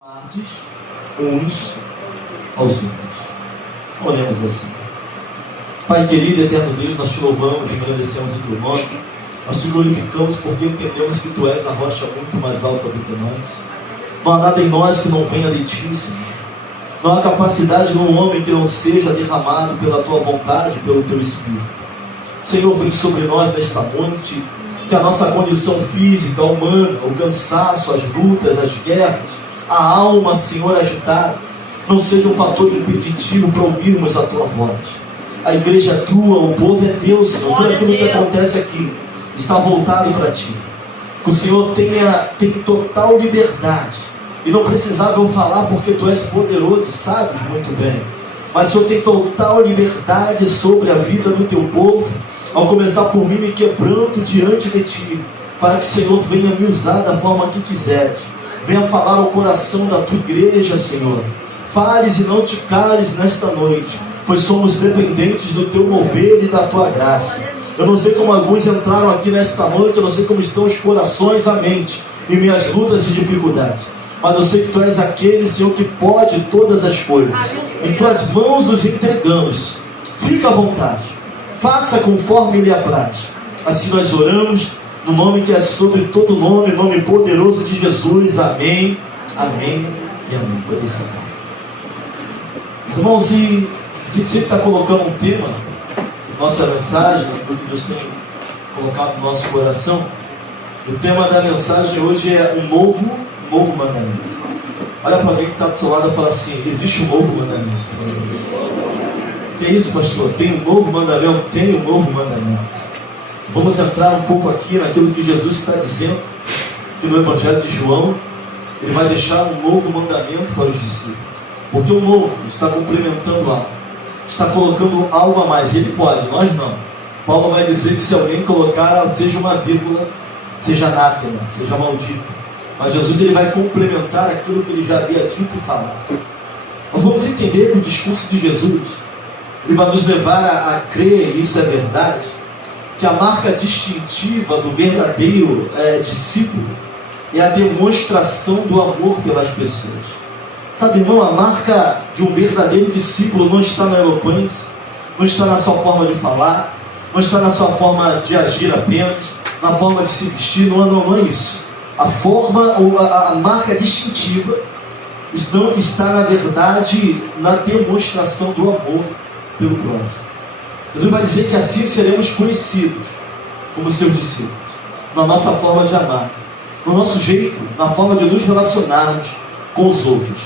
Amardes uns aos outros. Oremos assim. Pai querido, eterno Deus, nós te louvamos e agradecemos o teu nome. Nós te glorificamos porque entendemos que tu és a rocha muito mais alta do que nós. Não há nada em nós que não venha de ti, Senhor. Não há capacidade no homem que não seja derramado pela tua vontade, pelo teu Espírito. Senhor, vem sobre nós nesta noite, que a nossa condição física, humana, o cansaço, as lutas, as guerras, a alma, Senhor, agitada, não seja um fator impeditivo para ouvirmos a tua voz. A igreja é tua, o povo é teu, Senhor. Tudo aquilo que acontece aqui está voltado para ti. Que o Senhor tem total liberdade. E não precisava eu falar porque tu és poderoso, sabes muito bem. Mas o Senhor tem total liberdade sobre a vida do teu povo, ao começar por mim me quebrando diante de ti, para que o Senhor venha me usar da forma que quiseres. Venha falar ao coração da tua igreja, Senhor. Fales e não te cales nesta noite, pois somos dependentes do teu mover e da tua graça. Eu não sei como alguns entraram aqui nesta noite, eu não sei como estão os corações, a mente, em minhas lutas e dificuldades. Mas eu sei que tu és aquele, Senhor, que pode todas as coisas. Em tuas mãos nos entregamos. Fica à vontade. Faça conforme lhe apraz. Assim nós oramos, no nome que é sobre todo nome, nome poderoso de Jesus. Amém, amém e amém. Pode ser. Irmãos, e a gente sempre está colocando um tema, nossa mensagem, aquilo que Deus tem colocado no nosso coração. O tema da mensagem hoje é um novo mandamento. Olha para alguém que está do seu lado e fala assim: existe um novo mandamento. Que é isso, pastor? Tem um novo mandamento? Tem um novo mandamento. Vamos entrar um pouco aqui naquilo que Jesus está dizendo, que no Evangelho de João, ele vai deixar um novo mandamento para os discípulos. Porque o novo está complementando algo, está colocando algo a mais. Ele pode, nós não. Paulo vai dizer que se alguém colocar, seja uma vírgula, seja anátema, seja maldito. Mas Jesus ele vai complementar aquilo que ele já havia dito e falado. Nós vamos entender que o discurso de Jesus ele vai nos levar a crer, e isso é verdade, que a marca distintiva do verdadeiro discípulo é a demonstração do amor pelas pessoas. Sabe, irmão, a marca de um verdadeiro discípulo não está na eloquência, não está na sua forma de falar, não está na sua forma de agir apenas, na forma de se vestir, não é isso. A marca distintiva não está, na verdade, na demonstração do amor pelo próximo. Jesus vai dizer que assim seremos conhecidos como seus discípulos, na nossa forma de amar, no nosso jeito, na forma de nos relacionarmos com os outros.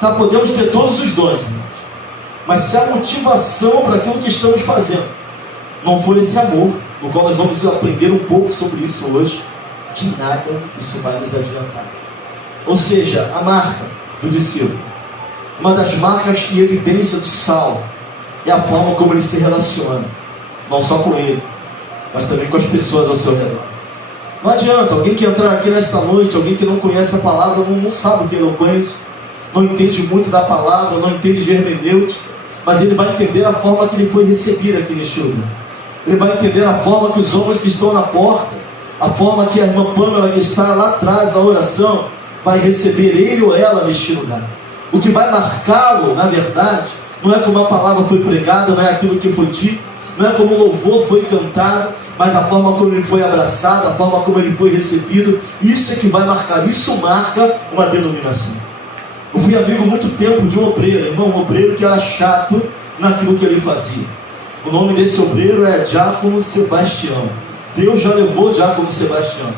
Tá, podemos ter todos os dons, irmãos, mas se a motivação para aquilo que estamos fazendo não for esse amor, no qual nós vamos aprender um pouco sobre isso hoje, de nada isso vai nos adiantar. Ou seja, a marca do discípulo, uma das marcas e evidência do salvo, é a forma como ele se relaciona, não só com ele, mas também com as pessoas ao seu redor. Não adianta, alguém que entrar aqui nesta noite, alguém que não conhece a palavra, não sabe o que ele conhece, não entende muito da palavra, não entende de hermenêutica, mas ele vai entender a forma que ele foi recebido aqui neste lugar. Ele vai entender a forma que os homens que estão na porta, a forma que a irmã Pâmela que está lá atrás da oração, vai receber ele ou ela neste lugar. O que vai marcá-lo, na verdade, não é como a palavra foi pregada, não é aquilo que foi dito, não é como o louvor foi cantado, mas a forma como ele foi abraçado, a forma como ele foi recebido. Isso é que vai marcar, isso marca uma denominação. Eu fui amigo muito tempo de um obreiro, irmão, um obreiro que era chato naquilo que ele fazia. O nome desse obreiro é Diácono Sebastião. Deus já levou Diácono Sebastião.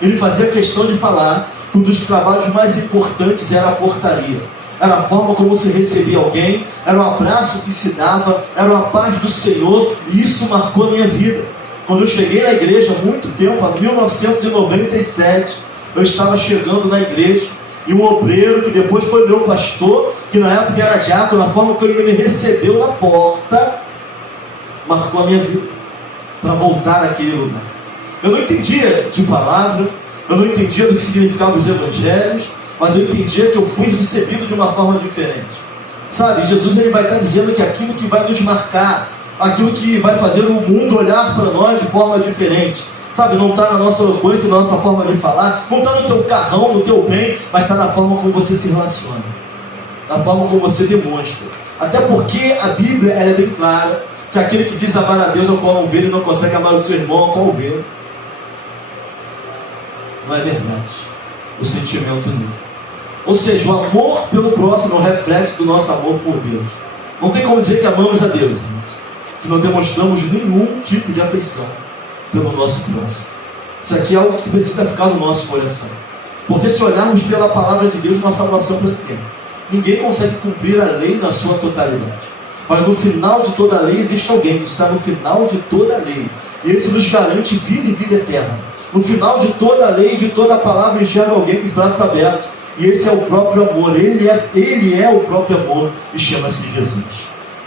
Ele fazia questão de falar que um dos trabalhos mais importantes era a portaria. Era a forma como se recebia alguém, era o abraço que se dava, era a paz do Senhor, e isso marcou a minha vida. Quando eu cheguei na igreja, há muito tempo, em 1997, eu estava chegando na igreja, e um obreiro, que depois foi meu pastor, que na época era diácono, a forma como ele me recebeu na porta, marcou a minha vida, para voltar àquele lugar. Eu não entendia de palavra, eu não entendia do que significavam os evangelhos, mas eu entendia que eu fui recebido de uma forma diferente. Sabe, Jesus ele vai estar dizendo que aquilo que vai nos marcar, aquilo que vai fazer o mundo olhar para nós de forma diferente, Sabe, não está na nossa eloquência, na nossa forma de falar, não está no teu carrão, no teu bem, mas está na forma como você se relaciona, na forma como você demonstra. Até porque a Bíblia ela é bem clara, que aquele que diz amar a Deus ao qual ovelha não consegue amar o seu irmão ao qual ovelha. Não é verdade. O sentimento não. Ou seja, o amor pelo próximo é um reflexo do nosso amor por Deus. Não tem como dizer que amamos a Deus, irmãos, se não demonstramos nenhum tipo de afeição pelo nosso próximo. Isso aqui é algo que precisa ficar no nosso coração. Porque se olharmos pela palavra de Deus, nossa salvação para ninguém. Ninguém consegue cumprir a lei na sua totalidade. Mas no final de toda a lei existe alguém que está no final de toda a lei. E esse nos garante vida e vida eterna. No final de toda a lei e de toda a palavra enxerga alguém com os braços abertos. E esse é o próprio amor. Ele é o próprio amor e chama-se Jesus.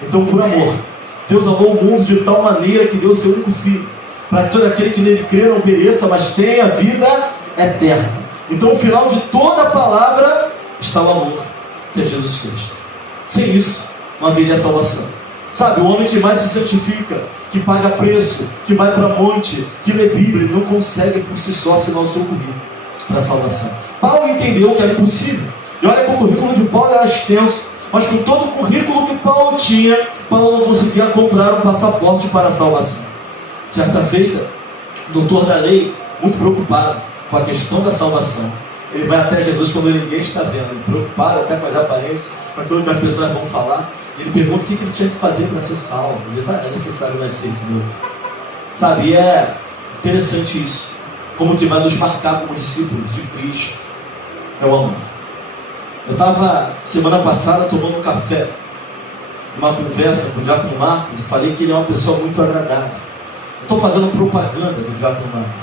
Então, por amor, Deus amou o mundo de tal maneira que deu seu único Filho, para que todo aquele que nele crê não pereça, mas tenha vida eterna. Então, no final de toda a palavra está o amor, que é Jesus Cristo. Sem isso, não haveria salvação. Sabe, o homem que mais se santifica, que paga preço, que vai para monte, que lê Bíblia, ele não consegue por si só assinar o seu currículo para a salvação. Paulo entendeu que era impossível. E olha que o currículo de Paulo era extenso, mas com todo o currículo que Paulo tinha, Paulo não conseguia comprar um passaporte para a salvação. Certa feita, o doutor da lei, muito preocupado com a questão da salvação, ele vai até Jesus quando ninguém está vendo, ele preocupado até com as aparências, com aquilo que as pessoas vão falar. Ele pergunta o que ele tinha que fazer para ser salvo. Ele fala, é necessário nascer de novo. Sabe, e é interessante isso, como que vai nos marcar como discípulos de Cristo, é o amor. Eu estava semana passada tomando um café, uma conversa com o Diácono Marcos, e falei que ele é uma pessoa muito agradável. Estou fazendo propaganda do Diácono Marcos,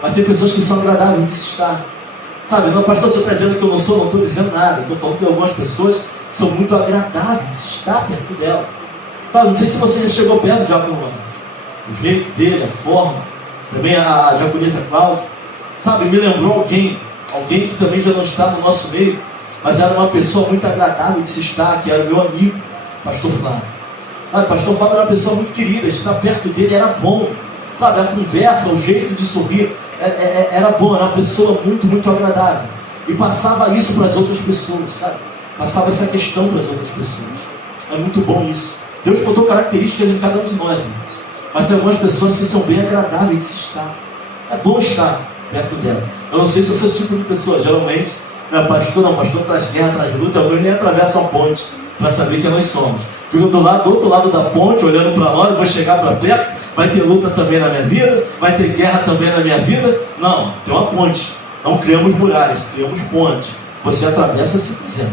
mas tem pessoas que são agradáveis de se estar. Sabe, não, pastor, você está dizendo que eu não sou, não estou dizendo nada. Estou falando que algumas pessoas são muito agradáveis de se estar perto dela. Sabe, não sei se você já chegou perto do Diácono Marcos. O jeito dele, a forma, também a diaconisa Cláudia. Sabe, me lembrou alguém que também já não está no nosso meio, mas era uma pessoa muito agradável de se estar, que era o meu amigo, pastor Fábio. Pastor Fábio era uma pessoa muito querida, estar perto dele era bom. Sabe, a conversa, o jeito de sorrir, era bom, era uma pessoa muito, muito agradável. E passava isso para as outras pessoas, sabe? Passava essa questão para as outras pessoas. É muito bom isso. Deus botou características em cada um de nós, irmãos. Mas tem algumas pessoas que são bem agradáveis de se estar. É bom estar perto dela. Eu não sei se eu sou esse tipo de pessoa. Geralmente, pastor traz guerra, traz luta. Alguns nem atravessam a ponte para saber quem nós somos. Fico do outro lado da ponte, olhando para nós, vou chegar para perto, vai ter luta também na minha vida, vai ter guerra também na minha vida. Não, tem uma ponte. Não criamos muralhas, criamos ponte. Você atravessa se quiser.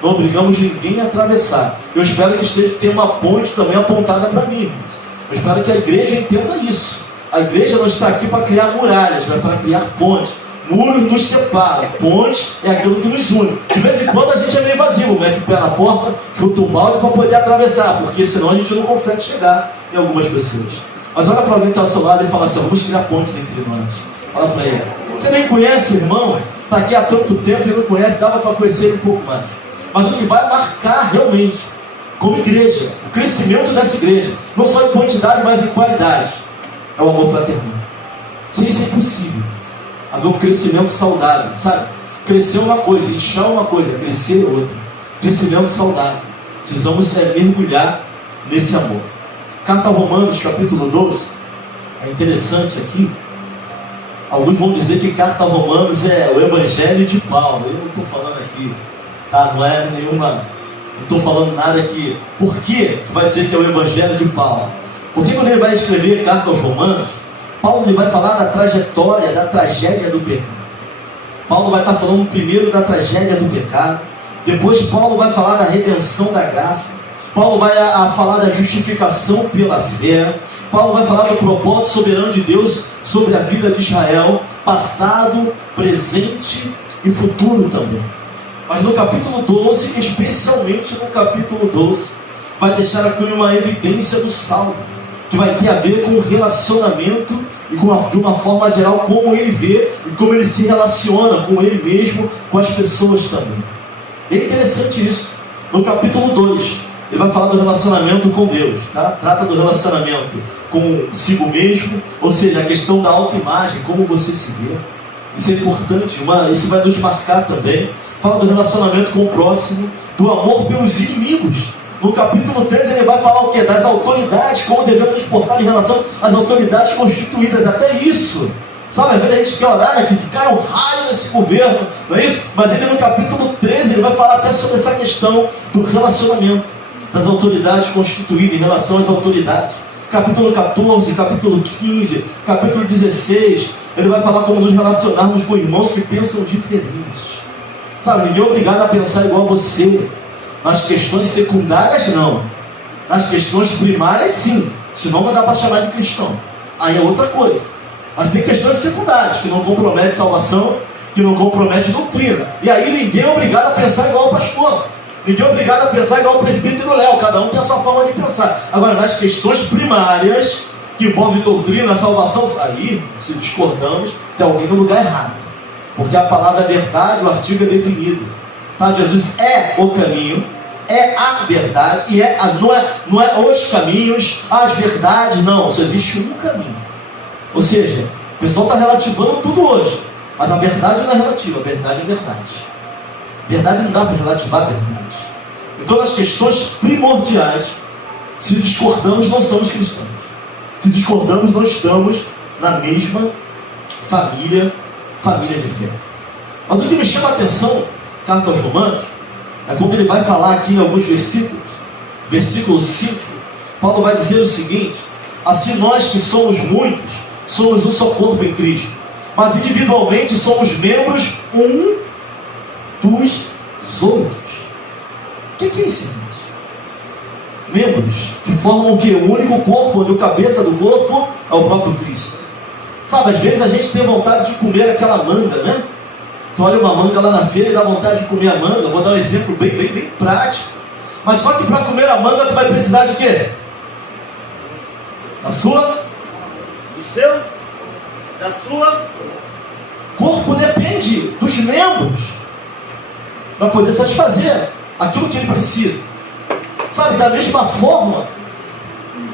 Não obrigamos ninguém a atravessar. Eu espero que tenha uma ponte também apontada para mim, irmãos. Eu espero que a igreja entenda isso. A igreja não está aqui para criar muralhas, mas para criar pontes. Muros nos separam, pontes é aquilo que nos une. De vez em quando a gente é meio vazio, mete o pé na porta, chuta o balde para poder atravessar, porque senão a gente não consegue chegar em algumas pessoas. Mas olha para alguém que está ao seu lado e fala assim, vamos criar pontes entre nós. Fala para ele, você nem conhece o irmão, está aqui há tanto tempo e não conhece, dava para conhecer ele um pouco mais. Mas o que vai marcar realmente, como igreja, o crescimento dessa igreja, não só em quantidade, mas em qualidade, é o amor fraternal. Sem isso é impossível haver um crescimento saudável, sabe? Crescer uma coisa, inchar uma coisa, crescer outra. Crescimento saudável. Precisamos mergulhar nesse amor. Carta a Romanos, capítulo 12. É interessante aqui. Alguns vão dizer que Carta a Romanos é o Evangelho de Paulo. Eu não estou falando aqui, tá? Não é nenhuma... Não estou falando nada aqui. Por que tu vai dizer que é o Evangelho de Paulo? Porque quando ele vai escrever Carta aos Romanos, Paulo ele vai falar da trajetória, da tragédia do pecado. Paulo vai estar falando primeiro da tragédia do pecado. Depois Paulo vai falar da redenção da graça. Paulo vai falar da justificação pela fé. Paulo vai falar do propósito soberano de Deus sobre a vida de Israel, passado, presente e futuro também. Mas no capítulo 12, especialmente no capítulo 12, vai deixar aqui uma evidência do salvo, que vai ter a ver com o relacionamento e de uma forma geral como ele vê e como ele se relaciona com ele mesmo, com as pessoas também. É interessante isso. No capítulo 2, ele vai falar do relacionamento com Deus, tá? Trata do relacionamento consigo mesmo, ou seja, a questão da autoimagem, como você se vê. Isso é importante, isso vai nos marcar também. Fala do relacionamento com o próximo, do amor pelos inimigos. No capítulo 13 ele vai falar o quê? Das autoridades, como devemos nos portar em relação às autoridades constituídas, até isso. Sabe, às vezes a gente quer orar, né, que cai um raio nesse governo, não é isso? Mas ele no capítulo 13 ele vai falar até sobre essa questão do relacionamento das autoridades constituídas em relação às autoridades. Capítulo 14, capítulo 15, capítulo 16, ele vai falar como nos relacionarmos com irmãos que pensam diferente. Sabe, ninguém é obrigado a pensar igual a você. Nas questões secundárias, não. Nas questões primárias, sim. Senão não dá para chamar de cristão. Aí é outra coisa. Mas tem questões secundárias que não comprometem salvação, que não comprometem doutrina. E aí ninguém é obrigado a pensar igual o pastor. Ninguém é obrigado a pensar igual o presbítero Léo. Cada um tem a sua forma de pensar. Agora, nas questões primárias, que envolvem doutrina, salvação, aí, se discordamos, tem alguém no lugar errado. Porque a palavra é verdade, o artigo é definido. Tá? Jesus é o caminho, é a verdade, e não é os caminhos, as verdades, não. Só existe um caminho. Ou seja, o pessoal está relativando tudo hoje. Mas a verdade não é relativa, a verdade é verdade. Verdade não dá para relativar a verdade. Então, nas questões primordiais, se discordamos, não somos cristãos. Se discordamos, não estamos na mesma família de fé. Mas o que me chama a atenção, carta aos Romanos, é quando ele vai falar aqui em alguns versículos, versículo 5, Paulo vai dizer o seguinte: assim nós que somos muitos, somos um só corpo em Cristo, mas individualmente somos membros um dos outros. O que é isso, gente? Membros que formam o quê? O único corpo, onde o cabeça do corpo é o próprio Cristo. Sabe, às vezes a gente tem vontade de comer aquela manga, né? Tu olha uma manga lá na feira e dá vontade de comer a manga. Eu vou dar um exemplo bem prático. Mas só que para comer a manga tu vai precisar de quê? Da sua? Do seu? Da sua? Corpo depende dos membros para poder satisfazer aquilo que ele precisa. Sabe, da mesma forma,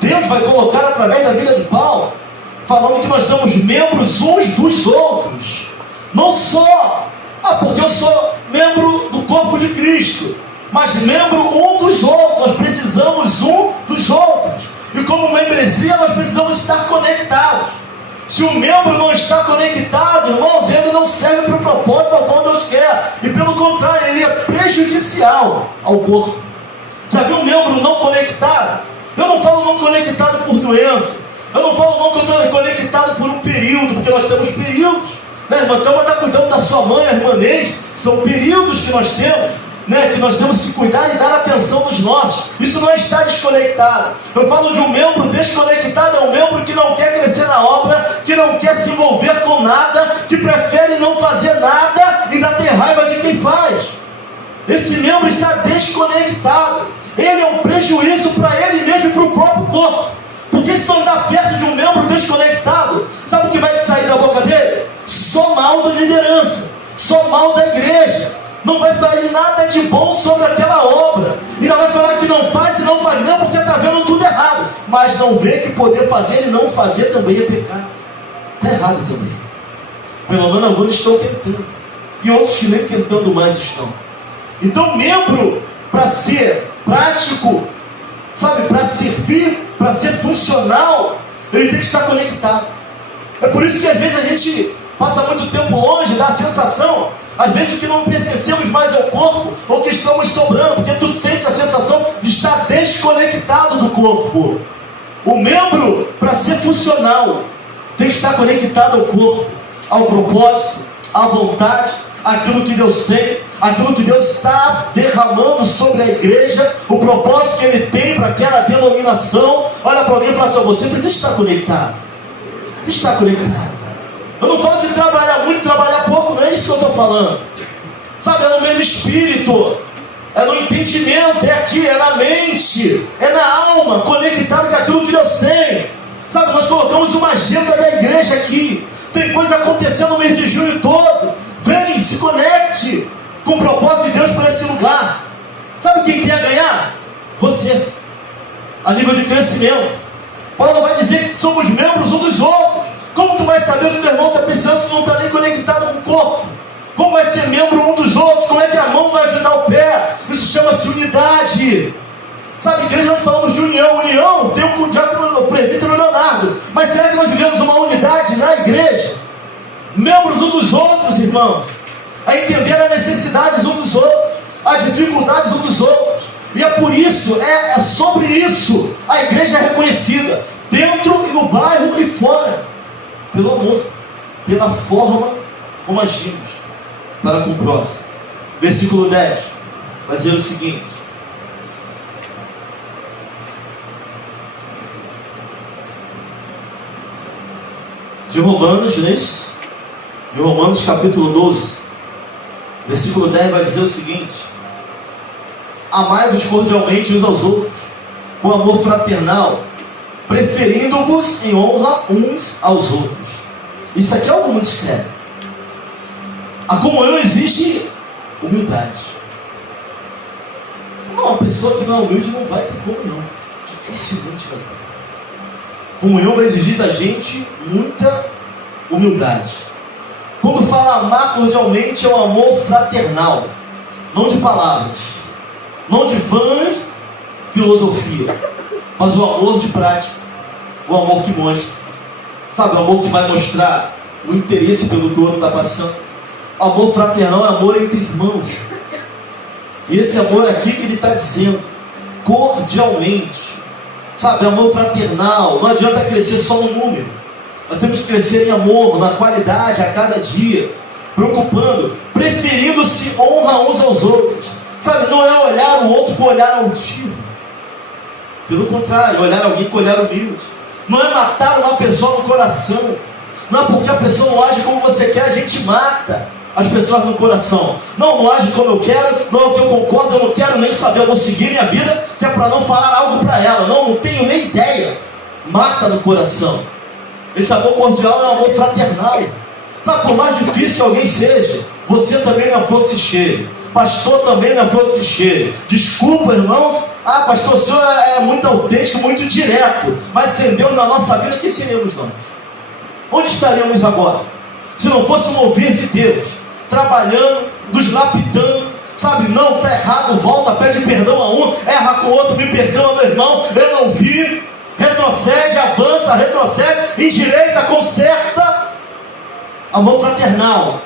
Deus vai colocar através da vida de Paulo, falando que nós somos membros uns dos outros. Não só, porque eu sou membro do corpo de Cristo, mas membro um dos outros. Nós precisamos um dos outros. E como membresia, nós precisamos estar conectados. Se o membro não está conectado, irmãos, ele não serve para o propósito ao qual Deus quer. E pelo contrário, ele é prejudicial ao corpo. Já viu um membro não conectado? Eu não falo não conectado por doença. Eu não falo não conectado por um período, porque nós temos períodos. Né, irmã? Então, está cuidando da sua mãe, a irmã Neide. São períodos que nós temos, né, que nós temos que cuidar e dar atenção dos nossos. Isso não é estar desconectado. Eu falo de um membro desconectado, é um membro que não quer crescer na obra, que não quer se envolver com nada, que prefere não fazer nada e ainda tem raiva de quem faz. Esse membro está desconectado. Ele é um prejuízo para ele mesmo e para o próprio corpo. Porque se não andar perto de um membro desconectado, sabe o que vai sair da boca dele? Só mal da liderança, só mal da igreja. Não vai falar nada de bom sobre aquela obra. E não vai falar que não faz e não faz mesmo porque está vendo tudo errado. Mas não vê que poder fazer e não fazer também é pecado. Está errado também. Pelo menos alguns estão tentando. E outros que nem tentando mais estão. Então, membro, para ser prático, sabe, para servir, para ser funcional, ele tem que estar conectado. É por isso que às vezes a gente passa muito tempo longe, dá a sensação, às vezes, que não pertencemos mais ao corpo, ou que estamos sobrando, porque tu sente a sensação de estar desconectado do corpo. O membro, para ser funcional, tem que estar conectado ao corpo, ao propósito, à vontade, aquilo que Deus tem, aquilo que Deus está derramando sobre a igreja, o propósito que Ele tem para aquela denominação. Olha para alguém e fala assim: você precisa estar conectado. Precisa estar conectado. Eu não falo de trabalhar muito, trabalhar pouco, não é isso que eu estou falando. Sabe, é no mesmo espírito, é no entendimento, é aqui, é na mente, é na alma, conectado com aquilo que Deus tem. Sabe, nós colocamos uma agenda da igreja aqui. Tem coisa acontecendo no mês de junho todo. Vem, se conecte com o propósito de Deus para esse lugar. Sabe quem quer ganhar? Você, a nível de crescimento. Paulo vai dizer que somos membros uns dos outros. Como tu vai saber que o teu irmão está precisando se não está nem conectado com o corpo? Como vai ser membro um dos outros? Como é que a mão vai ajudar o pé? Isso chama-se unidade. Sabe, igreja, nós falamos de união. União tem o diácono, o presbítero Leonardo. Mas será que nós vivemos uma unidade na igreja? Membros uns dos outros, irmãos. A entender as necessidades uns dos outros, as dificuldades uns dos outros. E é por isso, é sobre isso a igreja é reconhecida, dentro e no bairro e fora, pelo amor, pela forma como agimos para com o próximo. Versículo 10 vai dizer o seguinte: de Romanos, não é isso? De Romanos capítulo 12, versículo 10 vai dizer o seguinte: amai-vos cordialmente uns aos outros, com amor fraternal, preferindo-vos em honra uns aos outros. Isso aqui é algo muito sério. A comunhão exige humildade. Uma pessoa que não é humilde não vai ter comunhão. Dificilmente vai ter. Comunhão vai exigir da gente muita humildade. Quando fala amar cordialmente, é um amor fraternal, não de palavras, não de vã filosofia, mas o amor de prática, o amor que mostra, sabe, o amor que vai mostrar o interesse pelo que o outro está passando. O amor fraternal é amor entre irmãos. E esse amor aqui que ele está dizendo, cordialmente, sabe, amor fraternal. Não adianta crescer só no número, nós temos que crescer em amor, na qualidade, a cada dia, preocupando, preferindo-se honra uns aos outros. Sabe, não é olhar o outro com olhar altivo. Pelo contrário, olhar alguém com olhar humilde. Não é matar uma pessoa no coração. Não é porque a pessoa não age como você quer, a gente mata as pessoas no coração. Não age como eu quero, não é o que eu concordo, eu não quero nem saber, eu vou seguir minha vida, que é para não falar algo para ela. Não tenho nem ideia. Mata no coração. Esse amor cordial é um amor fraternal. Sabe, por mais difícil que alguém seja, você também não é flor que se cheire. Pastor também não é flor que se cheire. Desculpa, irmãos. Pastor, o senhor é muito autêntico, muito direto. Mas sem Deus na nossa vida, quem seríamos nós? Onde estaríamos agora? Se não fosse o mover de Deus, trabalhando, nos lapidando, sabe, não, está errado, volta, pede perdão a um, erra com o outro, me perdoa, meu irmão, eu não vi, retrocede, avança, retrocede, endireita, conserta. Amor fraternal,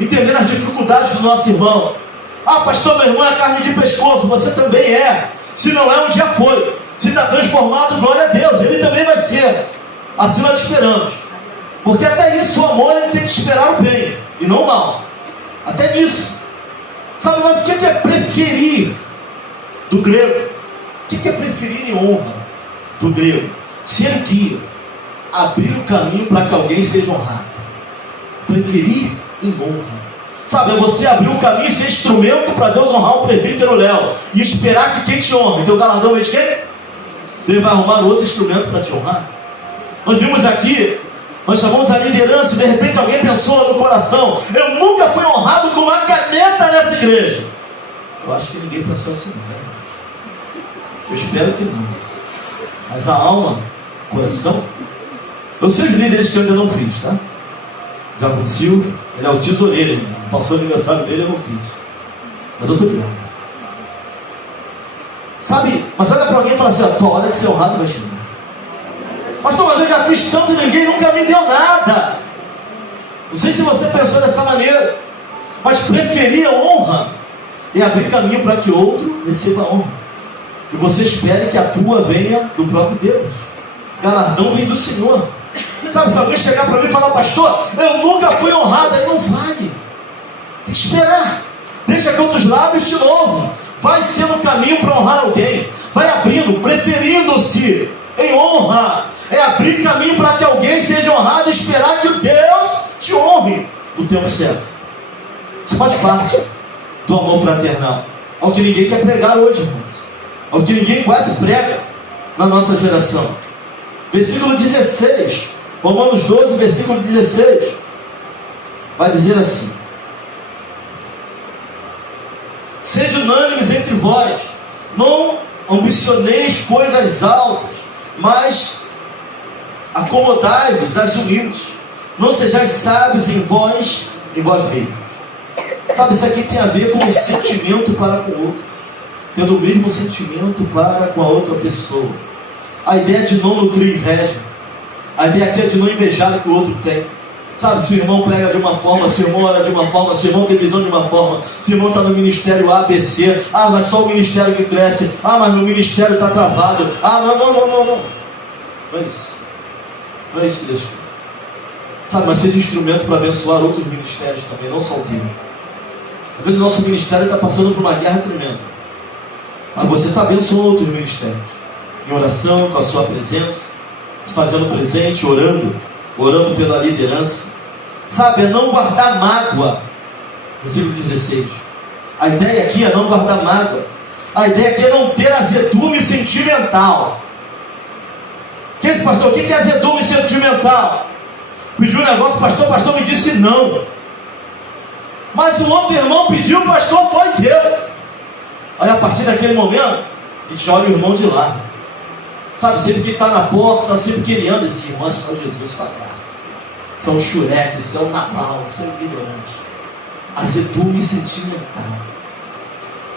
entender as dificuldades do nosso irmão. Pastor, meu irmão é carne de pescoço, você também é. Se não é, um dia foi. Se está transformado, glória a Deus, ele também vai ser. Assim nós esperamos. Porque até isso, o amor, ele tem que esperar o bem e não o mal. Até nisso. Sabe, mas o que é preferir? Do grego. O que é preferir em honra? Do grego. Ser guia. Abrir o caminho para que alguém seja honrado. Preferir em honra. Sabe, é você abrir o caminho e ser instrumento para Deus honrar o presbítero Léo. E esperar que quem te honre, teu galardão é de quem? Ele vai arrumar outro instrumento para te honrar. Nós vimos aqui, nós chamamos a liderança e de repente alguém pensou no coração: eu nunca fui honrado com uma caneta nessa igreja. Eu acho que ninguém pensou assim, né? Eu espero que não. Mas a alma, o coração, eu sei os líderes que eu ainda não fiz, tá? Já com o Silvio, ele é o tesoureiro, passou o aniversário dele, eu não fiz. Mas eu estou ligado. Sabe, mas olha para alguém e fala assim: a tua hora de ser honrado vai chegar. Pastor, mas eu já fiz tanto e ninguém nunca me deu nada. Não sei se você pensou dessa maneira, mas preferir a honra é abrir caminho para que outro receba a honra. E você espere que a tua venha do próprio Deus. Galardão vem do Senhor. Sabe, se alguém chegar para mim e falar: pastor, eu nunca fui honrado, aí não vale. Tem que esperar. Deixa que outros lábios te louvam. Vai ser no caminho para honrar alguém. Vai abrindo, preferindo-se em honra. É abrir caminho para que alguém seja honrado e esperar que Deus te honre no tempo certo. Isso faz parte do amor fraternal. Ao que ninguém quer pregar hoje, irmãos. Ao que ninguém quase prega na nossa geração. Versículo 16, Romanos 12, versículo 16, vai dizer assim: sede unânimes entre vós, não ambicioneis coisas altas, mas acomodai-vos às humildes. Não sejais sábios em vós mesmos. Sabe, isso aqui tem a ver com o sentimento para com o outro, tendo o mesmo sentimento para com a outra pessoa. A ideia de não nutrir inveja, a ideia aqui é de não invejar o que o outro tem. Sabe, se o irmão prega de uma forma, se o irmão ora de uma forma, se o irmão tem visão de uma forma, se o irmão está no ministério A, B, C, mas só o ministério que cresce, mas meu ministério está travado, não é isso. Não é isso que Deus quer. Sabe, mas seja instrumento para abençoar outros ministérios também, não só o teu. Às vezes o nosso ministério está passando por uma guerra tremenda, mas você está abençoando outros ministérios, em oração, com a sua presença, se fazendo presente, orando pela liderança. Sabe, é não guardar mágoa. Versículo 16. A ideia aqui é não guardar mágoa. A ideia aqui é não ter azedume sentimental. Que esse pastor, o que é azedume sentimental? Pediu um negócio, o pastor me disse não. Mas o outro irmão pediu, o pastor foi e deu. Aí a partir daquele momento, a gente olha o irmão de lá. Sabe, sempre que está na porta, sempre que ele anda, esse irmão é só Jesus, só graça. Isso é um xureque, isso é um Nabal, isso é um ignorante. Azedume sentimental.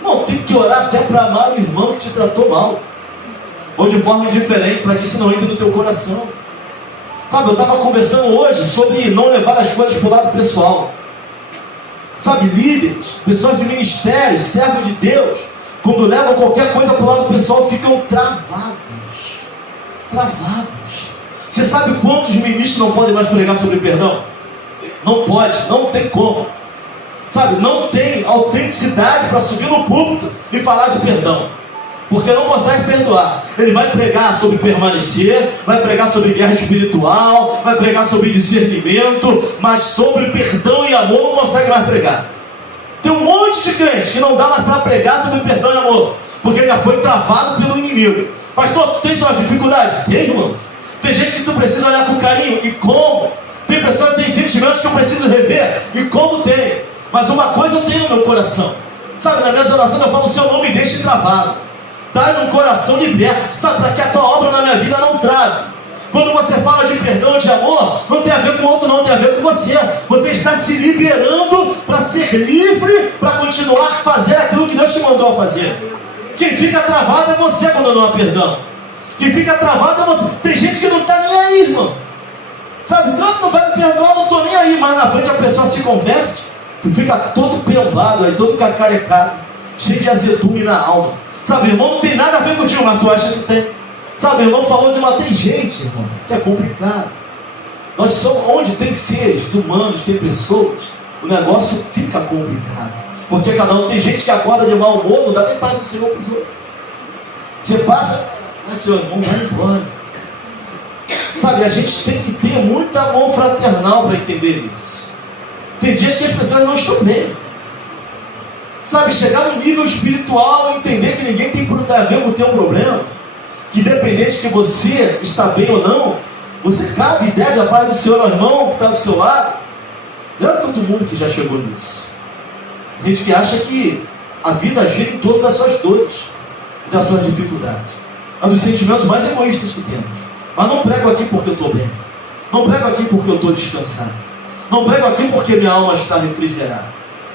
Não, tem que orar até para amar o irmão que te tratou mal, ou de forma indiferente, para que isso não entre no teu coração. Sabe, eu estava conversando hoje sobre não levar as coisas para o lado pessoal. Sabe, líderes, pessoas de ministério, servos de Deus, quando levam qualquer coisa para o lado pessoal, ficam travados. Você sabe quantos ministros não podem mais pregar sobre perdão? Não pode, não tem como. Sabe, não tem autenticidade para subir no púlpito e falar de perdão, porque não consegue perdoar. Ele vai pregar sobre permanecer, vai pregar sobre guerra espiritual, vai pregar sobre discernimento, mas sobre perdão e amor não consegue mais pregar. Tem um monte de crentes que não dá mais para pregar sobre perdão e amor, porque já foi travado pelo inimigo. Pastor, tem sua dificuldade? Tem, irmãos. Tem gente que tu precisa olhar com carinho, e como? Tem pessoas que têm sentimentos que eu preciso rever, e como tem. Mas uma coisa eu tenho no meu coração. Sabe, nas minhas orações eu falo: Senhor, não me deixe travado. Dá-me um coração liberto, sabe, para que a tua obra na minha vida não trave. Quando você fala de perdão, de amor, não tem a ver com o outro, não, tem a ver com você. Você está se liberando para ser livre, para continuar a fazer aquilo que Deus te mandou a fazer. Quem fica travado é você quando não há perdão. Quem fica travado é você. Tem gente que não está nem aí, irmão. Sabe, não vai me perdoar, não estou nem aí. Mas na frente a pessoa se converte, tu fica todo pembado, aí todo cacarecado, cheio de azedume na alma. Sabe, irmão, não tem nada a ver contigo, mas tu acha que tem. Sabe, irmão, falou de uma... Tem gente, irmão, que é complicado. Nós somos, onde tem seres humanos, tem pessoas, o negócio fica complicado. Porque cada um, tem gente que acorda de mau humor, não dá nem paz do Senhor para os outros. Você passa, seu irmão, vai embora. Sabe, a gente tem que ter muito amor fraternal para entender isso. Tem dias que as pessoas não estão bem. Sabe, chegar no nível espiritual e entender que ninguém tem a ver com o teu problema, que independente que você está bem ou não, você cabe e deve a paz do Senhor ao irmão que está do seu lado. Não é todo mundo que já chegou nisso. Gente que acha que a vida gira em torno das suas dores e das suas dificuldades. É um dos sentimentos mais egoístas que temos. Mas não prego aqui porque eu estou bem. Não prego aqui porque eu estou descansado. Não prego aqui porque minha alma está refrigerada.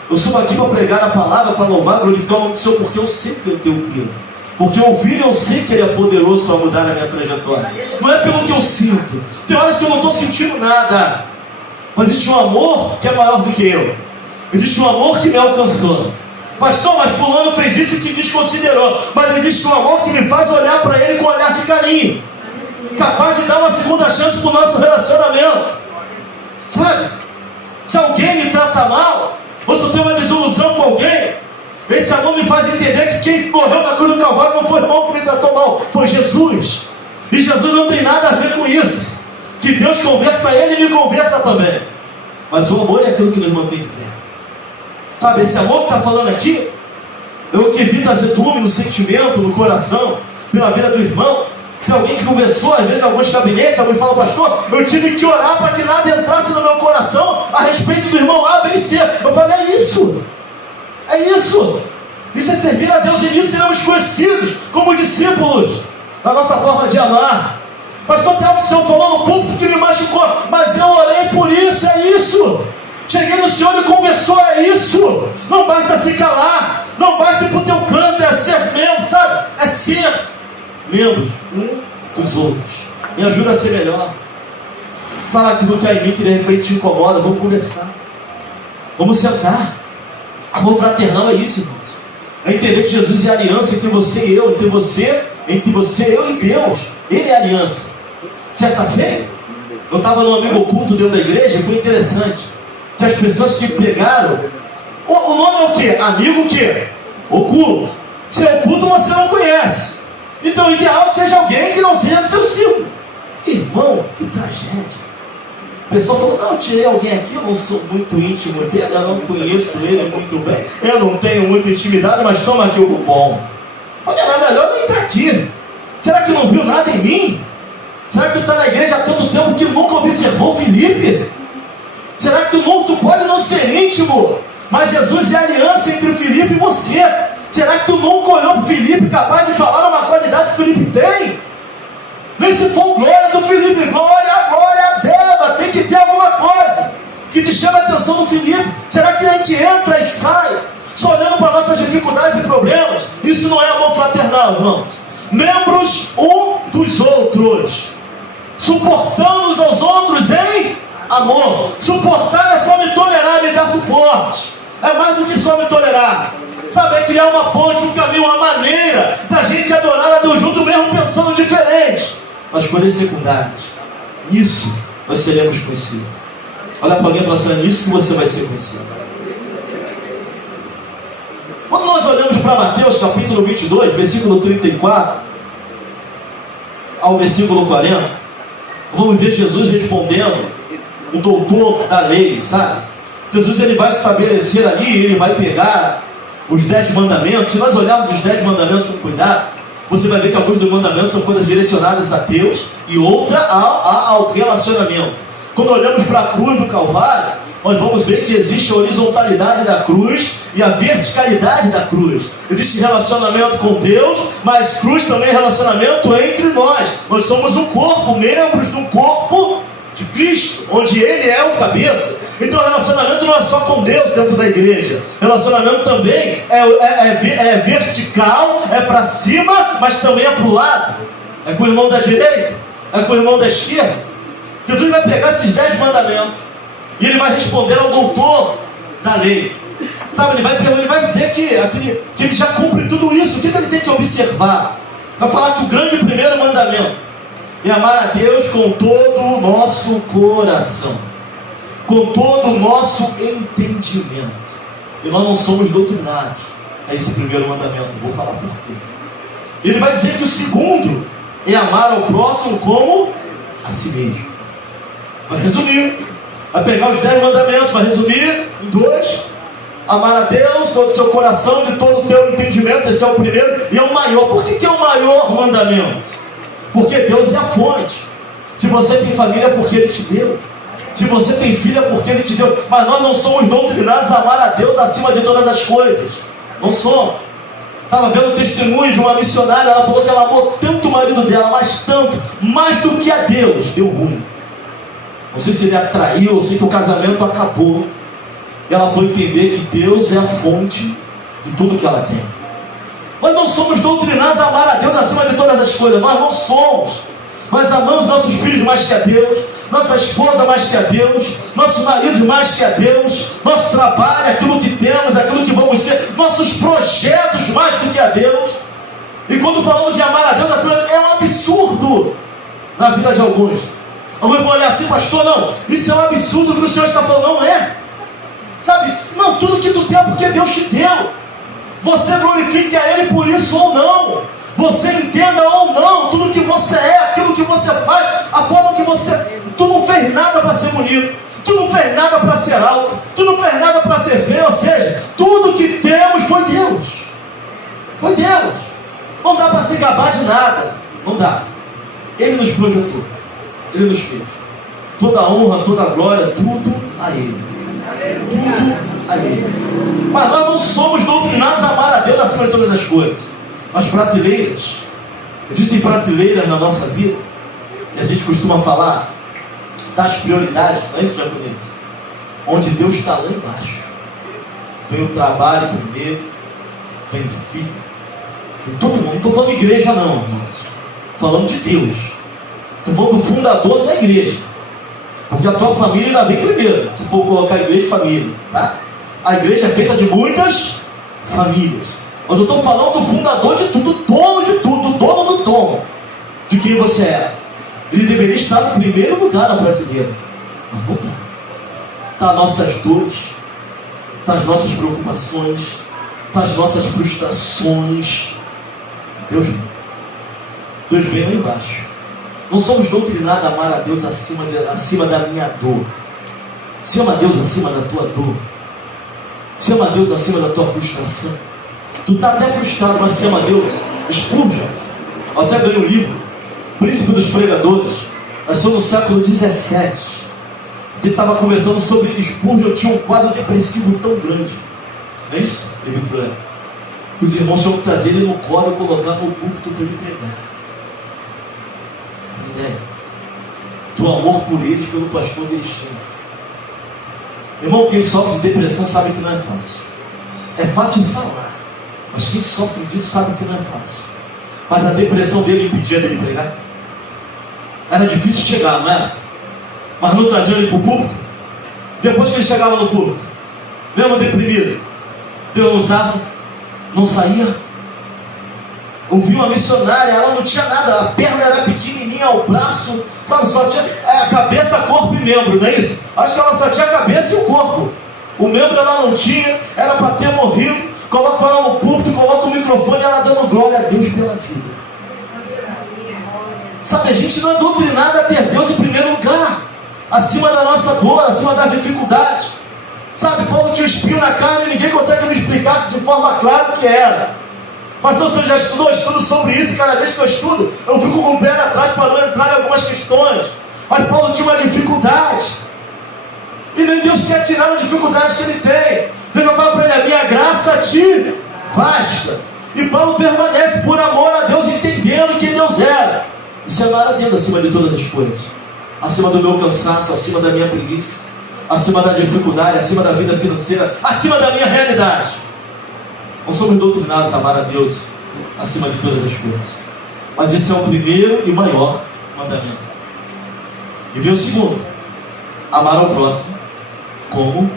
Eu subo aqui para pregar a palavra, para louvar, glorificar o nome do Senhor, porque eu sei que eu tenho crido. Porque ouvir, eu sei que Ele é poderoso para mudar a minha trajetória. Não é pelo que eu sinto. Tem horas que eu não estou sentindo nada. Mas existe um amor que é maior do que eu. Existe um amor que me alcançou. Pastor, mas fulano fez isso e te desconsiderou. Mas existe um amor que me faz olhar para ele com um olhar de carinho, capaz de dar uma segunda chance para o nosso relacionamento. Sabe? Se alguém me trata mal, ou se eu tenho uma desilusão com alguém, esse amor me faz entender que quem morreu na cruz do Calvário não foi o irmão que me tratou mal, foi Jesus. E Jesus não tem nada a ver com isso. Que Deus converta ele e me converta também. Mas o amor é aquilo que nos mantém de pé. Sabe, esse amor que está falando aqui é o que evita azedume no sentimento, no coração, pela vida do irmão. Tem alguém que conversou, às vezes, em alguns gabinetes, alguém fala: pastor, eu tive que orar para que nada entrasse no meu coração a respeito do irmão A, B e C. Eu falei: é isso. É isso. Isso é servir a Deus, e nisso seremos conhecidos como discípulos, na nossa forma de amar. Pastor, tem algo que o Senhor falou no púlpito que me machucou, mas eu orei por isso, é isso. Cheguei no Senhor e conversou, é isso. Não basta se calar, não basta ir para o teu canto, é ser membro, sabe? É ser membros um dos outros. Me ajuda a ser melhor. Fala aquilo que é em mim que de repente te incomoda, vamos conversar. Vamos sentar. Amor fraternal é isso, irmãos. É entender que Jesus é a aliança entre você e eu, entre você, eu e Deus. Ele é a aliança. Certa feita, eu estava num amigo oculto dentro da igreja e foi interessante. Tinha as pessoas que pegaram. O nome é o quê? Amigo o quê? Oculto. Se é oculto, você não conhece. Então o ideal seja alguém que não seja do seu círculo. Irmão, que tragédia. O pessoal falou, não, eu tirei alguém aqui, eu não sou muito íntimo dele, eu não conheço ele muito bem, eu não tenho muita intimidade, mas toma aqui o bom. Falei, não, é melhor nem estar aqui. Será que não viu nada em mim? Será que tu está na igreja há tanto tempo que nunca observou Felipe? Será que tu pode não ser íntimo, mas Jesus é a aliança entre o Felipe e você? Será que tu nunca olhou para o Felipe capaz de falar uma qualidade que o Felipe tem? Nem se for glória do Felipe, glória a Deus, tem que ter alguma coisa que te chame a atenção do Felipe. Será que a gente entra e sai só olhando para nossas dificuldades e problemas? Isso não é amor fraternal, irmãos. Membros um dos outros, suportando uns aos outros em amor. Suportar é só me tolerar, me dar suporte. É mais do que só me tolerar. Saber criar uma ponte, um caminho, uma maneira da gente adorar a Deus junto, mesmo pensando diferente. As coisas secundárias, nisso nós seremos conhecidos. Olha para alguém e fala assim, é nisso que você vai ser conhecido. Quando nós olhamos para Mateus capítulo 22, versículo 34 ao versículo 40, vamos ver Jesus respondendo, o doutor da lei, sabe? Jesus ele vai estabelecer ali, ele vai pegar os 10 mandamentos. Se nós olharmos os 10 mandamentos com cuidado, você vai ver que alguns dos mandamentos são coisas direcionadas a Deus e outra ao relacionamento. Quando olhamos para a cruz do Calvário, nós vamos ver que existe a horizontalidade da cruz e a verticalidade da cruz. Existe relacionamento com Deus, mas cruz também é relacionamento entre nós. Nós somos um corpo, membros de um corpo de Cristo, onde Ele é o cabeça. Então o relacionamento não é só com Deus dentro da igreja. Relacionamento também é vertical, é para cima, mas também é para o lado. É com o irmão da direita, é com o irmão da esquerda. Jesus vai pegar esses 10 mandamentos e ele vai responder ao doutor da lei. Sabe, ele vai dizer que ele já cumpre tudo isso. O que ele tem que observar? Vai falar que o grande primeiro mandamento é amar a Deus com todo o nosso coração, com todo o nosso entendimento. E nós não somos doutrinários a esse primeiro mandamento. Vou falar por quê. Ele vai dizer que o segundo é amar ao próximo como a si mesmo. Vai resumir. Vai pegar os 10 mandamentos, vai resumir em 2. Amar a Deus, todo o seu coração, de todo o teu entendimento. Esse é o primeiro e é o maior. Por que é o maior mandamento? Porque Deus é a fonte. Se você tem família, é porque Ele te deu. Se você tem filho, é porque Ele te deu. Mas nós não somos doutrinados a amar a Deus acima de todas as coisas. Não somos. Estava vendo o testemunho de uma missionária. Ela falou que ela amou tanto o marido dela, mas tanto, mais do que a Deus. Deu ruim. Não sei se ele atraiu, ou sei que o casamento acabou. E ela foi entender que Deus é a fonte de tudo que ela tem. Nós não somos doutrinados a amar a Deus acima de todas as coisas. Nós não somos. Nós amamos nossos filhos mais que a Deus, nossa esposa mais que a Deus, nossos maridos mais que a Deus, nosso trabalho, aquilo que temos, aquilo que vamos ser, nossos projetos mais do que a Deus. E quando falamos de amar a Deus, é um absurdo na vida de alguns. Alguns vão olhar assim, pastor, não, isso é um absurdo que o Senhor está falando. Não é. Sabe, não, tudo que tu tem é porque Deus te deu. Você glorifique a Ele por isso ou não. Você entenda ou não tudo que você é, aquilo que você faz, a forma que você... Tu não fez nada para ser bonito, tu não fez nada para ser alto, tu não fez nada para ser feio. Ou seja, tudo que temos foi Deus. Foi Deus. Não dá para se gabar de nada. Não dá. Ele nos projetou. Ele nos fez. Toda a honra, toda a glória, tudo a Ele. Tudo alheio. Mas nós não somos doutrinados a amar a Deus acima de todas as coisas. As prateleiras, existem prateleiras na nossa vida, e a gente costuma falar das prioridades, não é isso, japonês? Onde Deus está lá embaixo. Vem o trabalho primeiro, vem o filho, vem todo mundo. Não estou falando de igreja não, irmãos. Estou falando de Deus. Estou falando do fundador da igreja. Porque a tua família ainda vem primeiro, se for colocar igreja e família, tá? A igreja é feita de muitas famílias. Mas eu estou falando do fundador de tudo, dono de tudo, dono do dono, de quem você é. Ele deveria estar no primeiro lugar na prateleira. Mas não está. Está as nossas dores, está as nossas preocupações, está as nossas frustrações. Deus não. Deus vem lá embaixo. Não somos doutrinados a amar a Deus acima da minha dor. Se ama a Deus acima da tua dor. Se ama a Deus acima da tua frustração. Tu está até frustrado, mas se ama a Deus. Spurgeon, eu até ganhei um livro, Príncipe dos Pregadores, nasceu no século 17. Ele estava conversando sobre Spurgeon, tinha um quadro depressivo tão grande. Não é isso, Levitura? Que os irmãos tinham que trazer ele no colo e colocar no púlpito para ele pregar. Ideia do amor por eles, pelo pastor que eles tinham. Irmão, quem sofre de depressão sabe que não é fácil. É fácil falar, mas quem sofre disso sabe que não é fácil. Mas a depressão dele impedia dele pregar. Era difícil chegar, não era? Mas não traziam ele para o púlpito. Depois que ele chegava no púlpito, mesmo deprimido, Deus usava, não saía. Ouvi uma missionária, ela não tinha nada, a perna era pequenininha, o braço, sabe, só tinha a cabeça, corpo e membro, não é isso? Acho que ela só tinha a cabeça e o corpo. O membro ela não tinha, era para ter morrido. Coloca ela no púlpito, coloca o microfone, ela dando glória a Deus pela vida. Sabe, a gente não é doutrinado a ter Deus em primeiro lugar, acima da nossa dor, acima das dificuldades. Sabe, Paulo tinha um espinho na carne e ninguém consegue me explicar de forma clara o que era. Pastor, você já estudou? Eu estudo sobre isso, e cada vez que eu estudo, eu fico com o pé atrás para não entrar em algumas questões. Mas Paulo tinha uma dificuldade, e nem Deus quer tirar a dificuldade que ele tem. Deus vai falar para ele: a minha graça te basta. E Paulo permanece por amor a Deus, entendendo quem Deus era. Isso é amar a Deus acima de todas as coisas, acima do meu cansaço, acima da minha preguiça, acima da dificuldade, acima da vida financeira, acima da minha realidade. Não somos doutrinados a amar a Deus acima de todas as coisas. Mas esse é o primeiro e maior mandamento. E vem o segundo: amar ao próximo como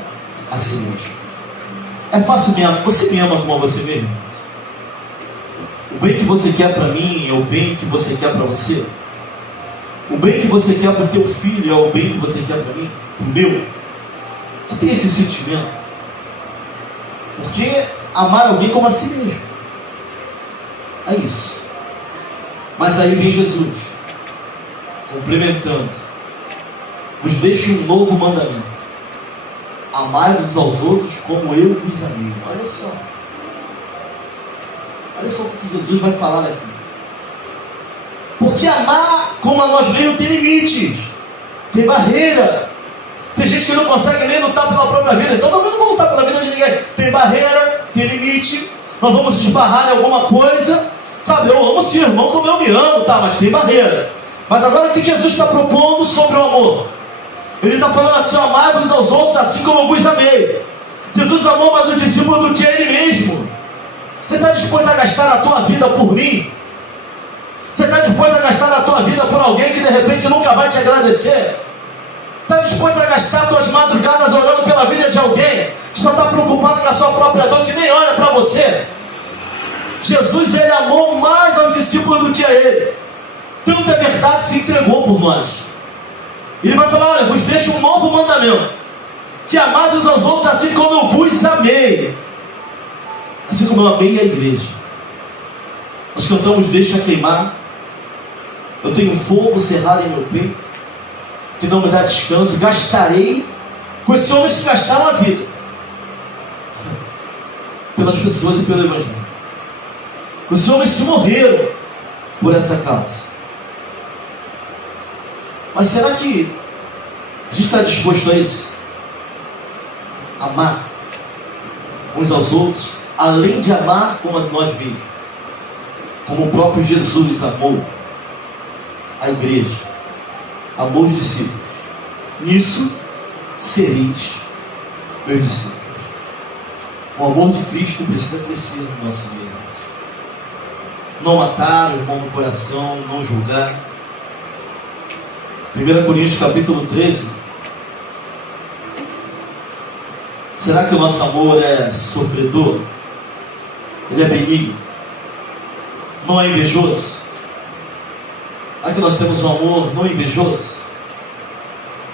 a si mesmo. É fácil me amar. Você me ama como a você mesmo? O bem que você quer para mim é o bem que você quer para você? O bem que você quer para o teu filho é o bem que você quer para mim? O meu? Você tem esse sentimento? Porque amar alguém como a si mesmo. É isso. Mas aí vem Jesus, complementando: vos deixo um novo mandamento: amai-vos aos outros como eu vos amei. Olha só. Olha só o que Jesus vai falar aqui. Porque amar como a nós mesmos tem limites, tem barreira. Tem gente que não consegue nem lutar pela própria vida. Então nós não vamos lutar pela vida de ninguém. Tem barreira, tem limite. Nós vamos esbarrar em alguma coisa. Sabe, eu amo sim, irmão, como eu me amo, tá? Mas tem barreira. Mas agora o que Jesus está propondo sobre o amor? Ele está falando assim: amai-vos aos outros assim como eu vos amei. Jesus amou mais o discípulo do que ele mesmo. Você está disposto a gastar a tua vida por mim? Você está disposto a gastar a tua vida por alguém que de repente nunca vai te agradecer? Está disposto a gastar tuas madrugadas orando pela vida de alguém que só está preocupado com a sua própria dor, que nem olha para você? Jesus, ele amou mais ao discípulo do que a ele. Tanto é verdade que se entregou por nós. Ele vai falar: olha, vos deixo um novo mandamento: que amados uns aos outros assim como eu vos amei. Assim como eu amei a igreja. Nós cantamos: deixa queimar. Eu tenho fogo cerrado em meu peito, que não me dá descanso. Gastarei com esses homens que gastaram a vida pelas pessoas e pelo Evangelho, com esses homens que morreram por essa causa. Mas será que a gente está disposto a isso? amar uns aos outros, além de amar como a nós mesmos, como o próprio Jesus amou a igreja, amou os discípulos. Nisso sereis meus discípulos. O amor de Cristo precisa crescer no nosso meio. Não matar o irmão no coração, não julgar. 1 Coríntios capítulo 13. Será que o nosso amor é sofredor? Ele é benigno? Não é invejoso? Será que nós temos um amor não invejoso?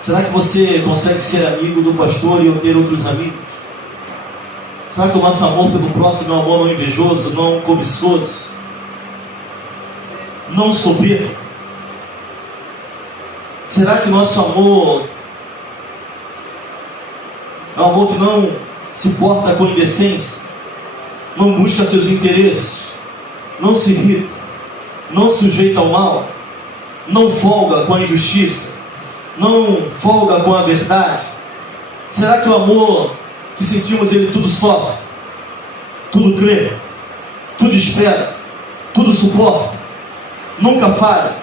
Será que você consegue ser amigo do pastor e eu ter outros amigos? Será que o nosso amor pelo próximo é um amor não invejoso, não cobiçoso, não soberbo? Será que o nosso amor é um amor que não se porta com indecência, não busca seus interesses, não se irrita, não se sujeita ao mal, não folga com a injustiça, não folga com a verdade? Será que o amor que sentimos, ele tudo sofre, tudo crê, tudo espera, tudo suporta, nunca falha?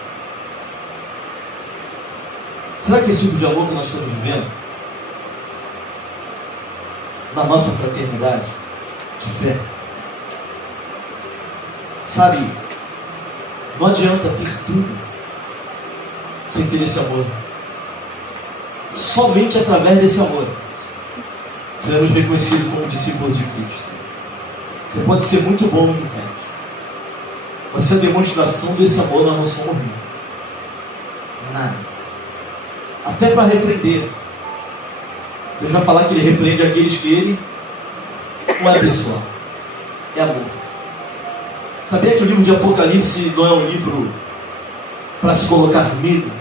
Será que esse tipo de amor que nós estamos vivendo na nossa fraternidade de fé? Sabe, não adianta ter tudo sem ter esse amor. Somente através desse amor seremos reconhecidos como discípulos de Cristo. Você pode ser muito bom no que faz, mas se a demonstração desse amor nós não somos ricos, nada. Até para repreender, Deus vai falar que Ele repreende aqueles que Ele não é pessoal, é amor. Sabia que o livro de Apocalipse não é um livro para se colocar medo?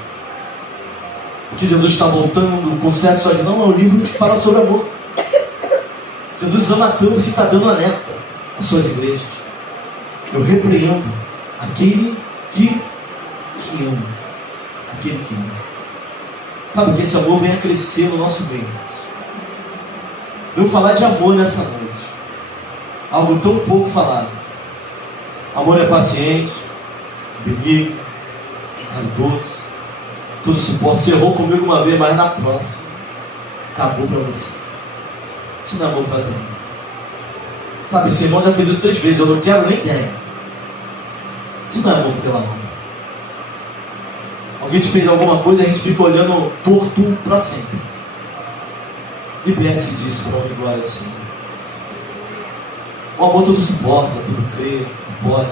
Que Jesus está voltando com certo, não, é um livro que fala sobre amor. Jesus ama tanto que está dando alerta às suas igrejas. Eu repreendo aquele que ama. Aquele que ama. Sabe que esse amor venha crescer no nosso meio. Venho falar de amor nessa noite. Algo tão pouco falado. Amor é paciente, benigno, caridoso, tudo suporte. Você errou comigo uma vez, mas na próxima acabou para você. Isso não é amor fraterno. Sabe, esse irmão já fez isso 3 vezes, eu não quero nem ideia. Isso não é amor pela mão. Alguém te fez alguma coisa, a gente fica olhando torto para sempre. Liberte-se disso para honra e glória do Senhor. O amor tudo suporta, tudo crê, tudo pode.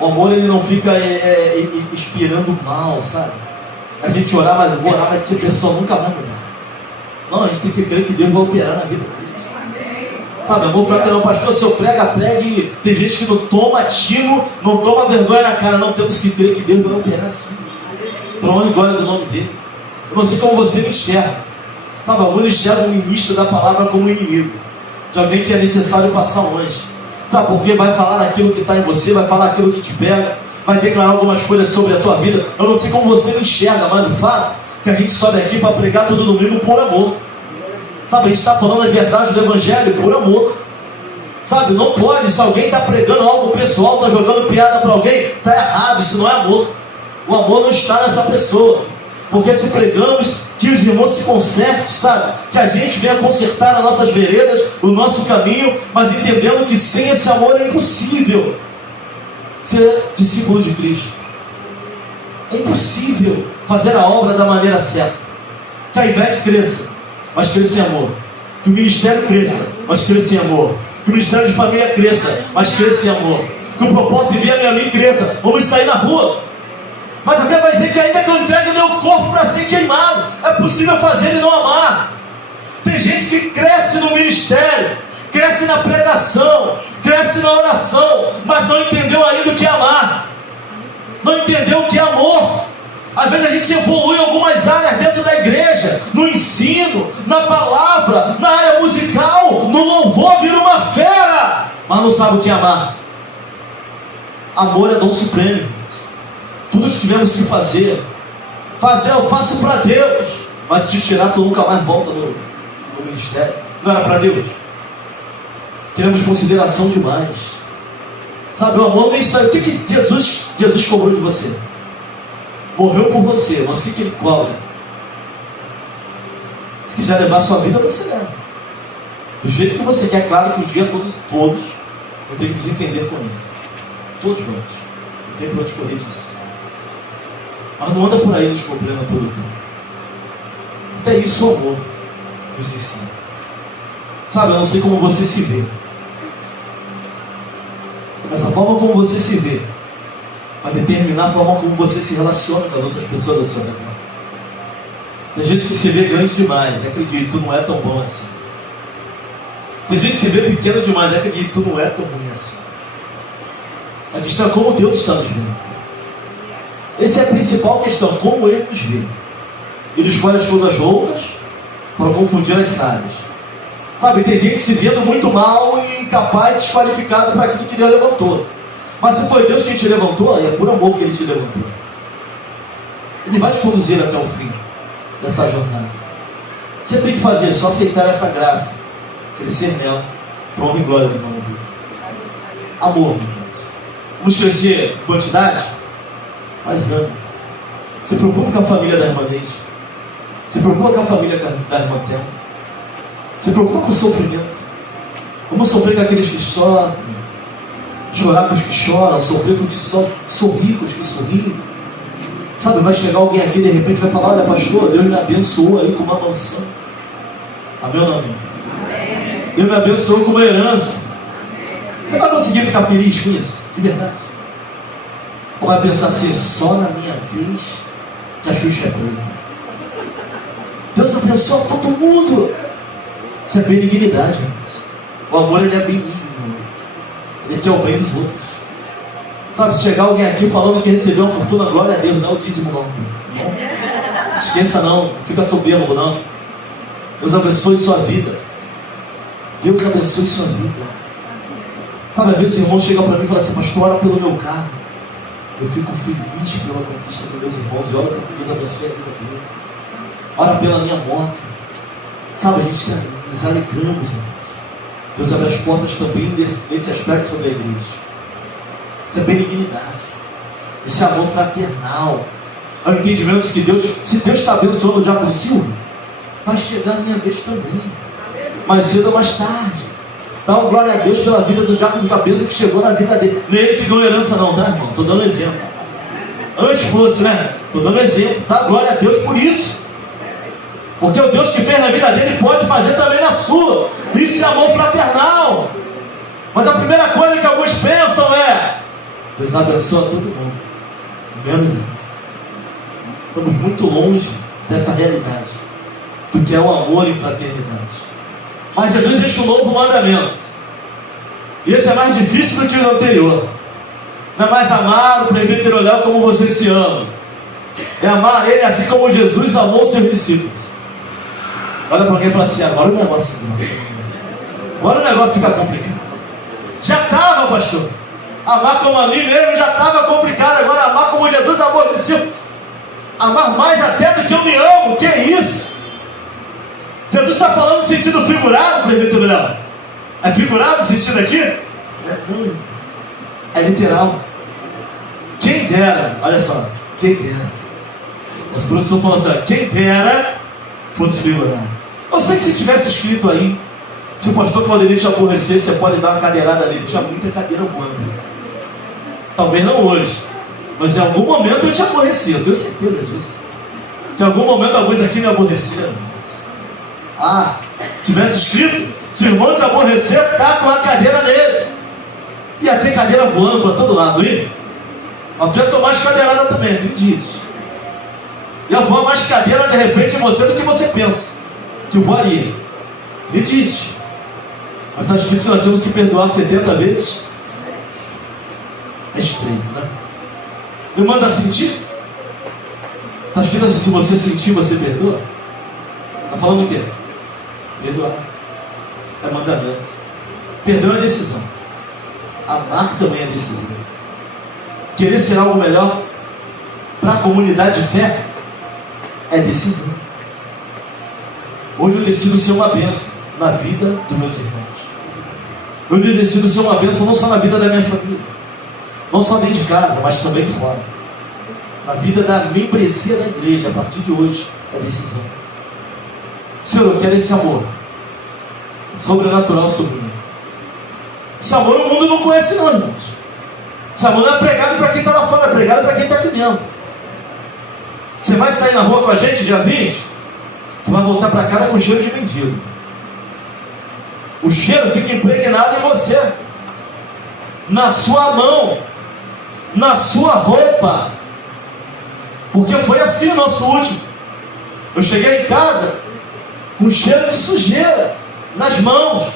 O amor, ele não fica inspirando mal, sabe? A gente orar, mas eu vou orar, mas essa pessoa nunca vai mudar. Não, a gente tem que crer que Deus vai operar na vida dele. Sabe, amor fraternal, pastor, se eu pregue, tem gente que não toma tino, não toma vergonha na cara. Não, temos que crer que Deus vai operar sim. Para honra e glória do nome dele. Eu não sei como você me enxerga. Sabe, alguns enxergam o ministro da palavra como inimigo, de alguém que é necessário passar longe. Sabe, porque vai falar aquilo que está em você, vai falar aquilo que te pega, vai declarar algumas coisas sobre a tua vida. Eu não sei como você me enxerga, mas o fato é que a gente sobe aqui para pregar todo domingo por amor. Sabe, a gente está falando as verdades do Evangelho por amor. Sabe, não pode, se alguém está pregando algo pessoal, está jogando piada para alguém, está errado, isso não é amor. O amor não está nessa pessoa. Porque se pregamos que os irmãos se consertem, sabe, que a gente venha consertar as nossas veredas, o nosso caminho, mas entendendo que sem esse amor é impossível ser discípulo de Cristo. É impossível fazer a obra da maneira certa. Que a IVEC cresça, mas cresça em amor. Que o ministério cresça, mas cresça em amor. Que o ministério de família cresça, mas cresça em amor. Que o propósito de vida a mim cresça. Vamos sair na rua. Mas a Bíblia vai dizer que ainda que eu entregue meu corpo para ser queimado, é possível fazer e não amar. Tem gente que cresce no ministério, cresce na pregação, cresce na oração, mas não entendeu ainda o que é amar. Não entendeu o que é amor. Às vezes a gente evolui em algumas áreas dentro da igreja, no ensino, na palavra, na área musical, no louvor, vira uma fera, mas não sabe o que é amar. Amor é dom supremo. Tudo que tivemos que fazer eu faço para Deus, mas se te tirar tu nunca mais volta no ministério. Não era para Deus? Queremos consideração demais. Sabe, o amor nem está. O que Jesus cobrou de você? Morreu por você, mas o que ele cobra? Se quiser levar a sua vida, você leva. Do jeito que você quer, claro que um dia todos vão ter que desentender com ele. Todos vamos. Não tem para onde correr disso. Mas não anda por aí nos problemas todo o tempo. Até isso o amor nos ensina. Sabe, eu não sei como você se vê. Mas a forma como você se vê vai determinar a forma como você se relaciona com as outras pessoas da sua vida. Tem gente que se vê grande demais, acredito, tu não é tão bom assim. Tem gente que se vê pequeno demais, acredito, tu não é tão ruim assim. A questão é como Deus está nos vendo. Essa é a principal questão, como Ele nos vê. Ele escolhe as coisas loucas para confundir as sábias. Sabe, tem gente se vendo muito mal e incapaz, desqualificado para aquilo que Deus levantou. Mas se foi Deus quem te levantou, é por amor que Ele te levantou. Ele vai te conduzir até o fim dessa jornada. Você tem que fazer, só aceitar essa graça, crescer nela, para honra e glória do nome dele. Amor. Vamos crescer em quantidade? Mas ama. Se preocupa com a família da irmã Neide. Se preocupa com a família da irmã Thelma. Se preocupa com o sofrimento. Vamos sofrer com aqueles que sofrem, chorar com os que choram, sofrer com os que sofrem, sorrir com os que sorriem. Sabe, vai chegar alguém aqui de repente vai falar: olha, pastor, Deus me abençoou aí com uma mansão. Amém ou não, amém? Deus me abençoou com uma herança. Você vai conseguir ficar feliz com isso? De verdade? Ou vai pensar assim: só na minha vez que a Xuxa é preta? Deus abençoa todo mundo. Isso é benignidade, gente. O amor, ele é benigno. Ele quer o bem dos outros. Sabe, se chegar alguém aqui falando que recebeu uma fortuna, glória a Deus, não é o dízimo não. Não esqueça não, não fica soberbo não. Deus abençoe sua vida. Deus abençoe sua vida. Sabe, às vezes o irmão chega para mim e fala assim: pastor, ora pelo meu carro. Eu fico feliz pela conquista dos meus irmãos e ora para que Deus abençoe a vida dele. Ora pela minha moto. Sabe, a gente nos alegramos, irmãos. Deus abre as portas também nesse aspecto sobre a igreja. Isso é benignidade. Esse amor fraternal. É o entendimento que Deus, se Deus está abençoando o Diácono Silva, vai chegar a minha vez também. Mais cedo ou mais tarde. Dá uma glória a Deus pela vida do Diácono de Cabeça que chegou na vida dele. Não é ele que ganhou herança não, tá, irmão? Estou dando exemplo. Antes fosse, né? Estou dando exemplo. Dá glória a Deus por isso. Porque o Deus que fez na vida dele pode fazer também na sua. Isso é amor fraternal. Mas a primeira coisa que alguns pensam é: Deus abençoa todo mundo, menos eu. Estamos muito longe dessa realidade, do que é o amor e fraternidade. Mas Jesus deixa um novo mandamento. E esse é mais difícil do que o anterior. Não é mais amar o presbiterial como você se ama. É amar ele assim como Jesus amou os seus discípulos. Olha para alguém e fala assim: agora o negócio fica complicado. Já estava, pastor. Amar como a mim mesmo já estava complicado. Agora amar como Jesus amou os discípulos. Amar mais até do que eu me amo. Que é isso? Jesus está falando no sentido figurado, presbítero Léo? É figurado o sentido aqui? É literal. Quem dera, olha só, quem dera. Os professores falam assim: quem dera fosse figurado. Eu sei que se tivesse escrito aí, se o pastor poderia te aborrecer, você pode dar uma cadeirada nele. Tinha muita cadeira voando. Talvez não hoje, mas em algum momento eu te aborreci, eu tenho certeza disso. Que em algum momento alguns aqui me aborreceram. Ah, tivesse escrito: se o irmão te aborrecer, tá com a cadeira nele. Ia ter cadeira voando para todo lado, hein? Mas tu ia tomar as cadeiradas também, acredite. Ia voar mais cadeira de repente em você do que você pensa que voaria. Acredite. Mas está escrito que nós temos que perdoar 70 vezes. É estranho, né? Me manda sentir. Está escrito assim: se você sentir, você perdoa. Está falando o quê? Perdoar. É mandamento. Perdão é decisão. Amar também é decisão. Querer ser algo melhor para a comunidade de fé é decisão. Hoje eu decido ser uma bênção na vida dos meus irmãos. Hoje eu decido ser uma bênção não só na vida da minha família, não só dentro de casa, mas também fora. Na vida da membresia da igreja, a partir de hoje, é decisão. Senhor, eu quero esse amor sobrenatural sobre mim. Esse amor o mundo não conhece não, irmãos. Esse amor não é pregado para quem está lá fora, é pregado para quem está aqui dentro. Você vai sair na rua com a gente, dia 20, tu vai voltar para casa com cheiro de mendigo. O cheiro fica impregnado em você, na sua mão, na sua roupa, porque foi assim o nosso último. Eu cheguei em casa com cheiro de sujeira nas mãos.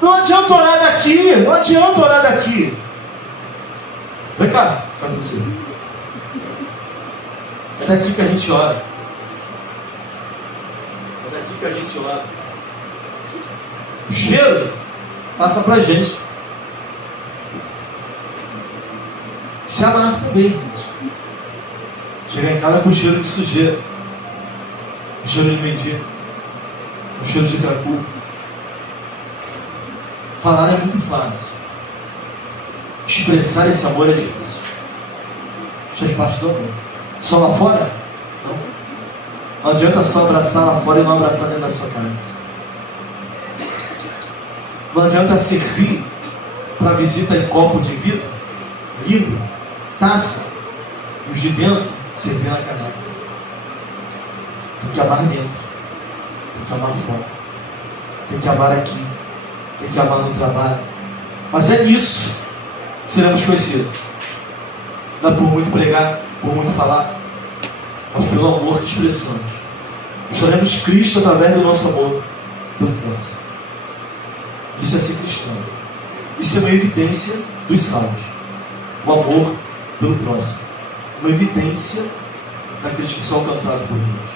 Não adianta orar daqui, não adianta orar daqui. Vem cá, cadê você? É daqui que a gente ora. É daqui que a gente ora. O cheiro passa pra gente. Se amar também, gente. Chegar em casa com cheiro de sujeira, um cheiro de mendigo, um cheiro de cracudo. Falar é muito fácil. Expressar esse amor é difícil. Faz parte do amor. Só lá fora? Não. Não adianta só abraçar lá fora e não abraçar dentro da sua casa. Não adianta servir para visita em copo de vidro, lindo, taça, e os de dentro servir na caneca. Tem que amar dentro, tem que amar fora, tem que amar aqui, tem que amar no trabalho. Mas é nisso que seremos conhecidos. Não é por muito pregar, por muito falar, mas pelo amor que expressamos. Mostraremos Cristo através do nosso amor pelo próximo. Isso é ser cristão. Isso é uma evidência dos salvos. O amor pelo próximo. Uma evidência daqueles que são alcançados por Deus.